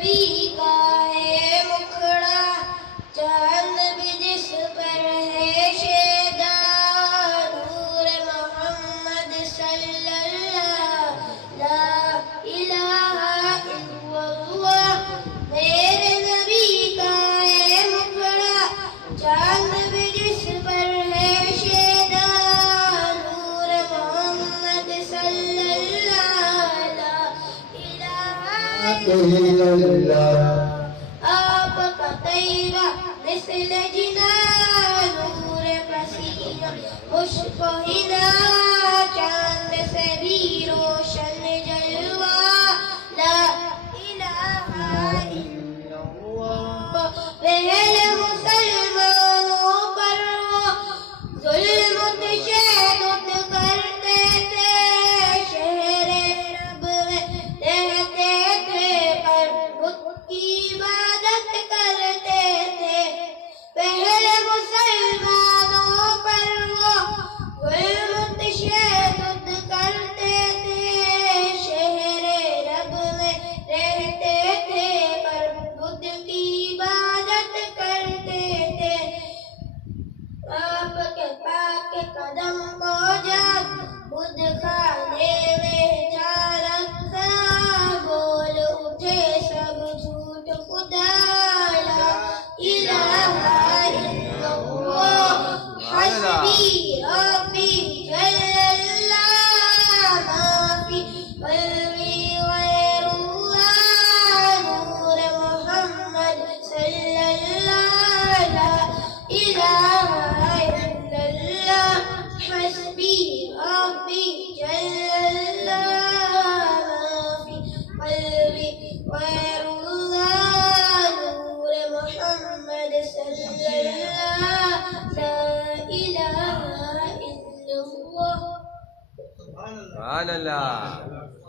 نبی کا ہے مکھڑا، چاند بھی جس پر ہے شیدا، نور محمد صلی اللہ، لا الہ الا اللہ۔ میرے نبی کا ہے مکھڑا، چاند بھی جس پر ہے شیدا، نور محمد صلی اللہ، لا الہ الا اللہ۔ آپ کا طیبہ مثل جنان، نور پسینہ مشک و حنا، چاند سے بھی روشن جلوہ، لا الہ الا اللہ۔ پہلے مسلمانوں پر وہ ظلم تشدد کرتے تھے، شہر رب میں رہتے تھے پر بت کی عبادت کرتے تھے۔ پہلے مسلمانوں پر وہ ظلم تشدد کرتے تھے، شہر رب میں رہتے تھے پر بت کی عبادت کرتے تھے۔ آپ کے پاک قدم کو جب بدھ خانے میں جا رکھا، بول اٹھے سب جھوٹ خدا، لا الہ الا اللہ۔ حسبی ربی جل اللہ، ما فی قلبی غیر اللہ، نور محمد صلی اللہ، لا الہ الا اللہ۔ حسبی ربی جل اللہ، ما فی قلبی غیر اللہ، نور محمد صلی اللہ، لا الہ الا اللہ۔ سبحان اللہ۔